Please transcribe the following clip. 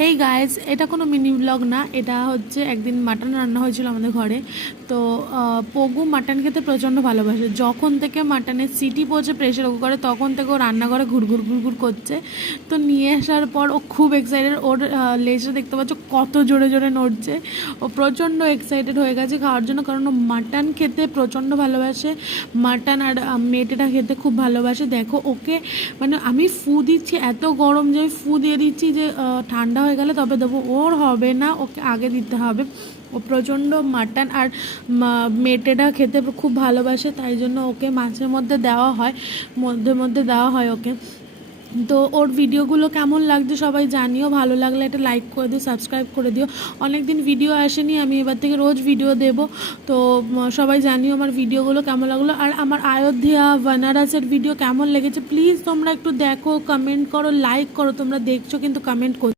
Hey guys, এটা কোনো mini blog না, এটা হচ্ছে একদিন মাটন রান্না হয়েছিল আমাদের ঘরে। তো পগু মাটন খেতে প্রচণ্ড ভালোবাসে। যখন থেকে মাটনের সিটি পড়ছে প্রেশার কুকারে তখন থেকে ও রান্নাঘরে ঘুরঘুর ঘুরঘুর করছে। তো নিয়ে আসার পর ও খুব এক্সাইটেড। ওর লেজটা দেখতে পাচ্ছ কত জোরে জোরে নড়ছে। ও প্রচণ্ড এক্সাইটেড হয়ে গেছে খাওয়ার জন্য, কারণ ও মাটন খেতে প্রচণ্ড ভালোবাসে। মাটন আর মেটেটা খেতে খুব ভালোবাসে। দেখো ওকে, মানে আমি ফু দিচ্ছি, এত গরম যে আমি ফু দিয়ে দিচ্ছি যে ঠান্ডা হয়ে গেলে তবে দেবো। ওর হবে না, ওকে আগে দিতে হবে। ও প্রচণ্ড মাটন আর মেটেটা খেতে খুব ভালোবাসে, তাই জন্য ওকে মাঝে মধ্যে দেওয়া হয়, মধ্যে মধ্যে দেওয়া হয় ওকে। তো ওর ভিডিওগুলো কেমন লাগছে সবাই জানিও। ভালো লাগলে একটা লাইক করে দিও, সাবস্ক্রাইব করে দিও। অনেক দিন ভিডিও আসেনি, আমি এবার থেকে রোজ ভিডিও দেব। তো সবাই জানিও আমার ভিডিওগুলো কেমন লাগলো। আর আমার অযোধ্যা বানারসের ভিডিও কেমন লেগেছে প্লিজ তোমরা একটু দেখো, কমেন্ট করো, লাইক করো। তোমরা দেখছো কিন্তু কমেন্ট করো।